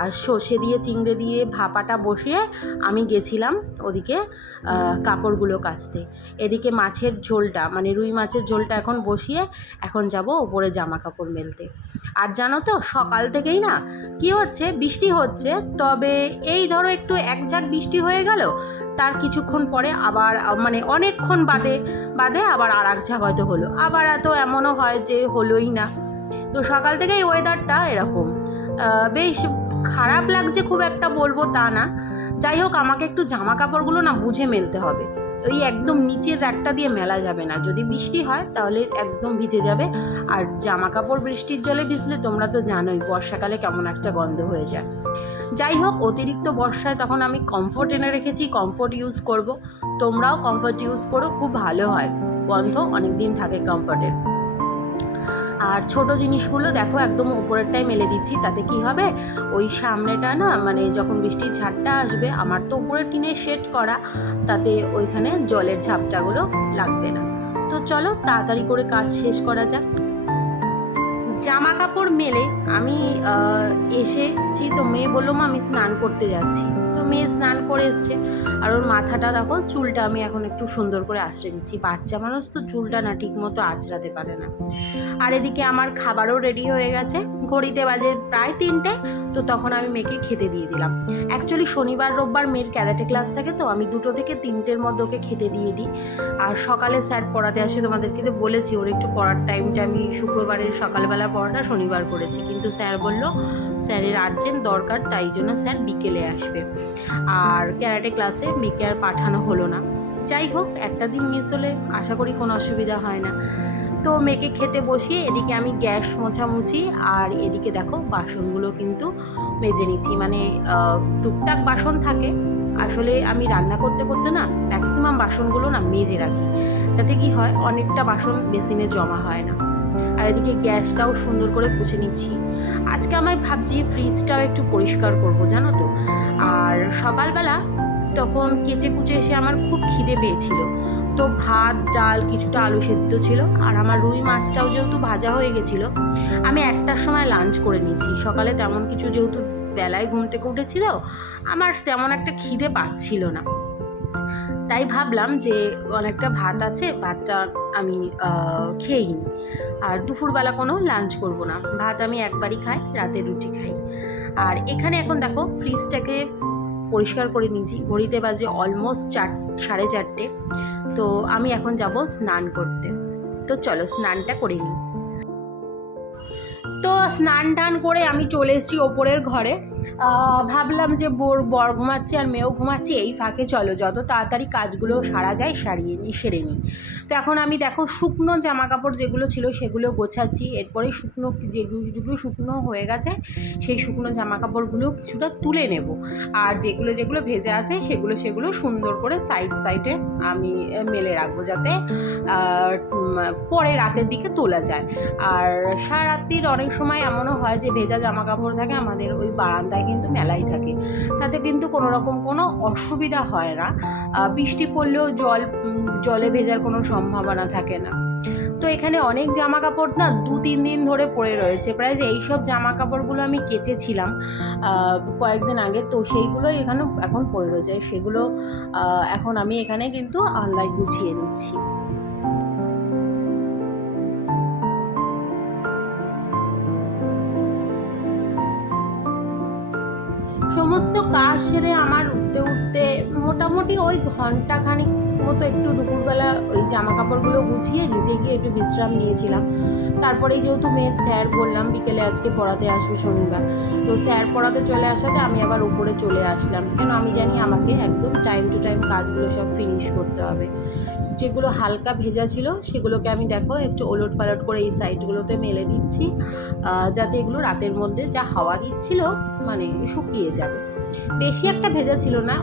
আর সর্ষে দিয়ে চিংড়ে দিয়ে ভাপাটা বসিয়ে আমি গেছিলাম ওদিকে কাপড়গুলো কাচতে। এদিকে মাছের ঝোলটা মানে রুই মাছের ঝোলটা এখন বসিয়ে এখন যাব ওপরে জামা কাপড় মেলতে। আর জানো তো সকাল থেকেই না কি হচ্ছে, বৃষ্টি হচ্ছে, তবে এই ধরো একটু এক ঝাঁক বৃষ্টি হয়ে গেল, তার কিছুক্ষণ পরে আবার মানে অনেকক্ষণ বাদে বাদে আবার আর এক ঝাঁক হয়তো হলো, আবার এত এমনও হয় যে হলোই না। তো সকাল থেকেই ওয়েদারটা এরকম, বেশ খারাপ লাগছে খুব একটা বলবো তা না। যাই হোক, আমাকে একটু জামা কাপড়গুলো না বুঝে মেলতে হবে, ওই একদম নিচের র্যাকটা দিয়ে মেলা যাবে না, যদি বৃষ্টি হয় তাহলে একদম ভিজে যাবে। আর জামা কাপড় বৃষ্টির জলে ভিজলে তোমরা তো জানোই বর্ষাকালে কেমন একটা গন্ধ হয়ে যায়। যাই হোক, অতিরিক্ত বর্ষায় তখন আমি কমফোর্ট এনে রেখেছি, কমফোর্ট ইউজ করব। তোমরাও কমফোর্ট ইউজ করো, খুব ভালো হয়, গন্ধ অনেক দিন থাকে কমফোর্টের। আর ছোট জিনিসগুলো দেখো একদম উপরেরটাই মেলে দিচ্ছি, তাতে কি হবে ওই সামনেটা না মানে যখন বৃষ্টির ঝাপটা আসবে, আমার তো উপরে টিনের শেড করা, তাতে ওইখানে জলের ঝাপটাগুলো লাগবে না। তো চলো তাড়াতাড়ি করে কাজ শেষ করা যাক। জামা কাপড় মেলে আমি এসেছি, তো মেয়ে বললো মা আমি স্নান করতে যাচ্ছি। তো মেয়ে স্নান করে এসছে, আর ওর মাথাটা দেখো, চুলটা আমি এখন একটু সুন্দর করে আঁচড়ে দিচ্ছি। বাচ্চা মানুষ তো চুলটা না ঠিক মতো আঁচড়াতে পারে না। আর এদিকে আমার খাবারও রেডি হয়ে গেছে, ঘড়িতে বাজে প্রায় 3টে। তো তখন আমি মেয়েকে খেতে দিয়ে দিলাম। অ্যাকচুয়ালি শনিবার রোববার মেয়ের ক্যারাটে ক্লাস থাকে, তো আমি 2টো থেকে 3টের মধ্যে ওকে খেতে দিয়ে দিই। আর সকালে স্যার পড়াতে আসে, তোমাদেরকে তো বলেছি ওর একটু পড়ার টাইমটা আমি শুক্রবারের সকালবেলা পড়াটা শনিবার করেছি, কিন্তু স্যার বলল স্যারের আর্জেন্ট দরকার, তাই জন্য স্যার বিকেলে আসবে। আর ক্যারাটে ক্লাসে মেয়েকে আর পাঠানো হলো না। যাই হোক, একটা দিন মিস হলে আশা করি কোনো অসুবিধা হয় না। তো মেয়েকে খেতে বসিয়ে এদিকে আমি গ্যাস মোছামুছি, আর এদিকে দেখো বাসনগুলো কিন্তু মেজে নিচ্ছি। মানে টুকটাক বাসন থাকে, আসলে আমি রান্না করতে করতে না ম্যাক্সিমাম বাসনগুলো না মেজে রাখি, তাতে কি হয় অনেকটা বাসন বেসিনে জমা হয় না। আর এদিকে গ্যাসটাও সুন্দর করে পুছে নিচ্ছি। আজকে আমি ভাবছি ফ্রিজটাও একটু পরিষ্কার করব, জানো তো। আর সকালবেলা তখন কেচে কুচে এসে আমার খুব খিদে পেয়েছিল, তো ভাত ডাল কিছুটা আলু সেদ্ধ ছিল, আর আমার রুই মাছটাও যেহেতু ভাজা হয়ে গেছিলো, আমি 1টার সময় লাঞ্চ করে নিয়েছি। সকালে তেমন কিছু যেহেতু বেলায় ঘুম থেকে উঠেছিল, আমার তেমন একটা খিদে পাচ্ছিল না, তাই ভাবলাম যে অনেকটা ভাত আছে, ভাতটা আমি খেয়েই নিই। আর দুপুরবেলা কোনো লাঞ্চ করব না, ভাত আমি একবারই খাই, রাতে রুটি খাই। আর এখানে এখন দেখো ফ্রিজটাকে পরিষ্কার করে নিয়েছি, ঘড়িতে বাজে অলমোস্ট 4:30। তো আমি এখন যাব স্নান করতে। তো চলো স্নানটা করে নিই। তো স্নান টান করে আমি চলে এসেছি ওপরের ঘরে। ভাবলাম যে বর ঘুমাচ্ছে আর মেয়েও ঘুমাচ্ছে, এই ফাঁকে চলো যত তাড়াতাড়ি কাজগুলো সারা যায় সেরে নিই। তো এখন আমি দেখো শুকনো জামা কাপড় যেগুলো ছিল সেগুলো গোছাচ্ছি, এরপরে যেগুলো শুকনো হয়ে গেছে সেই শুকনো জামা কাপড়গুলো কিছুটা তুলে নেব, আর যেগুলো ভেজা আছে সেগুলো সুন্দর করে সাইডে আমি মেলে রাখবো, যাতে পরে রাতের দিকে তোলা যায়। আর সারা রাত্রির অনেক সময় এমনও হয় যে ভেজা জামা কাপড় থাকে আমাদের ওই বারান্দায় কিন্তু মেলাই থাকে, তাতে কিন্তু কোনো রকম কোনো অসুবিধা হয় না, বৃষ্টি পড়লেও জলে ভেজার কোনো সম্ভাবনা থাকে না। তো এখানে অনেক জামা কাপড় না 2-3 দিন ধরে পড়ে রয়েছে, প্রায় যে এইসব জামা কাপড়গুলো আমি কেচেছিলাম কয়েকদিন আগে, তো সেইগুলোই এখানে এখন পড়ে রয়েছে, সেগুলো এখন আমি এখানে কিন্তু আনলাই গুছিয়ে নিচ্ছি। সমস্ত কাজ সেরে আমার উঠতে মোটামুটি ওই ঘন্টাখানিক মতো একটু দুপুরবেলা ওই জামা কাপড়গুলো গুছিয়ে নিচে গিয়ে একটু বিশ্রাম নিয়েছিলাম। তারপরে যেহেতু মেয়ের স্যার বললাম বিকেলে আজকে পড়াতে আসবে শনিবার, তো স্যার পড়াতে চলে আসাতে আমি আবার উপরে চলে আসলাম, কেন আমি জানি আমাকে একদম টাইম টু টাইম কাজগুলো সব ফিনিশ করতে হবে। যেগুলো হালকা ভেজা ছিল সেগুলোকে আমি দেখো একটু ওলট পালট করে এই সাইডগুলোতে মেলে দিচ্ছি, যাতে এগুলো রাতের মধ্যে যা হাওয়া দিচ্ছিল মানে শুকিয়ে যাবে। বেশি একটা ভেজা ছিল না,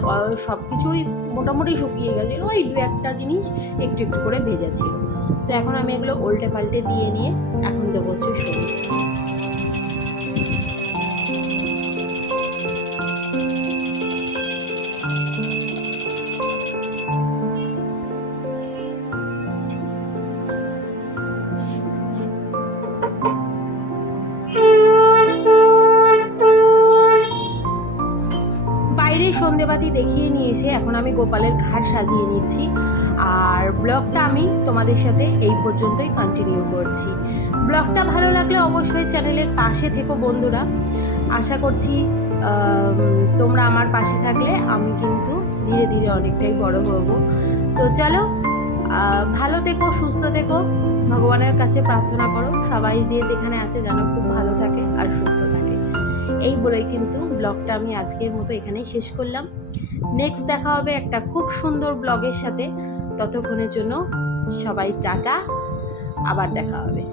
সব কিছুই মোটামুটি শুকিয়ে গেছিলো, ওই 2-1টা জিনিস একটু একটু করে ভেজা ছিল। তো এখন আমি এগুলো উল্টে পাল্টে দিয়ে নিয়ে এখন দেবো হচ্ছে সবুজ। সন্ধেবাতি দেখিয়ে নিয়ে এসে এখন আমি গোপালের ঘাট সাজিয়ে নিচ্ছি। আর ব্লগটা আমি তোমাদের সাথে এই পর্যন্তই কন্টিনিউ করছি। ব্লগটা ভালো লাগলে অবশ্যই চ্যানেলের পাশে থেকো বন্ধুরা। আশা করছি তোমরা আমার পাশে থাকলে আমি কিন্তু ধীরে ধীরে অনেকটাই বড় হব। তো চলো, ভালো থেকো, সুস্থ থেকো, ভগবানের কাছে প্রার্থনা করো সবাই যে যেখানে আছে যেন খুব ভালো থাকে আর সুস্থ থাকে। এই বলেই কিন্তু ব্লগটা আমি আজকের মতো এখানেই শেষ করলাম। নেক্সট দেখা হবে একটা খুব সুন্দর ব্লগের সাথে। ততক্ষণের জন্য সবাই টাটা, আবার দেখা হবে।